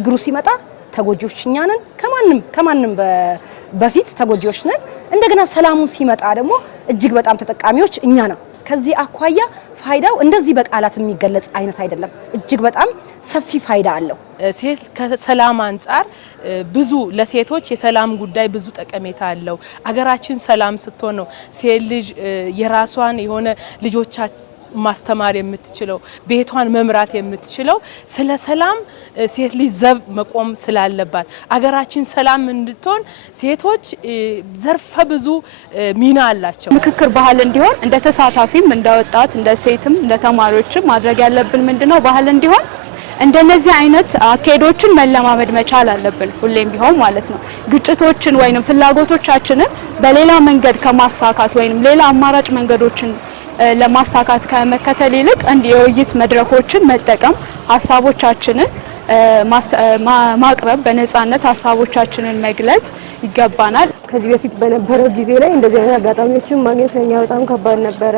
ችግሩ ሲመጣ ተጎጆች እኛ ነን ከማንም በፊት ተጎጆች ነን እንደገና ሰላሙ ሲመጣ ደግሞ እጅግ በጣም ተጠቃሚዎች እኛ ነው ከዚህ አኳያ ፋይዳው እንደዚህ በቃላት የሚገለጽ አይነት አይደለም እጅግ በጣም ሰፊ ፋይዳ አለው ሴት ከሰላም አንፃር ብዙ ለሴቶች የሰላም ጉዳይ ብዙ ጠቀሜታ አለው አገራችን ሰላም ስትሆን ነው ሴት ልጅ የራሷን የሆነ ልጆቻችን ማስተማር የምትችለው ቤቷን መምራት የምትችለው ስለ ሰላም ሴት ልጅ ዘብ መቆም ስላለባት አገራችን ሰላም እንድትሆን ሴቶች ዘርፈ ብዙ ሚና አላቸው ምክክር ባህል እንዲሆን እንደ ተሳታፊም እንደ ወጣት እንደ ሴትም እንደ ተማሪዎችም ማድረግ ያለብን ምንድነው ባህል እንዲሆን እንደነዚህ አይነት አካሄዶችን መለማመድ መቻል አለብን ሁሌም ቢሆን ማለት ነው ግጭቶችን ወይንም ፍላጎቶቻችንን በሌላ መንገድ ከማሳካት ወይንም ሌላ አማራጭ መንገዶችን ለማሳካት ከመከተል ይልቅ የውይይት መድረኮችን መጠቀም ሐሳቦቻችንን ማቅረብ በነጻነት ሐሳቦቻችንን መግለጽ ይገባናል ከዚህ በፊት በነበረው ጊዜ ላይ እንደዚህ አይነት አጋጣሚዎችን ማግኘት ለኛ በጣም ከባድ ነበር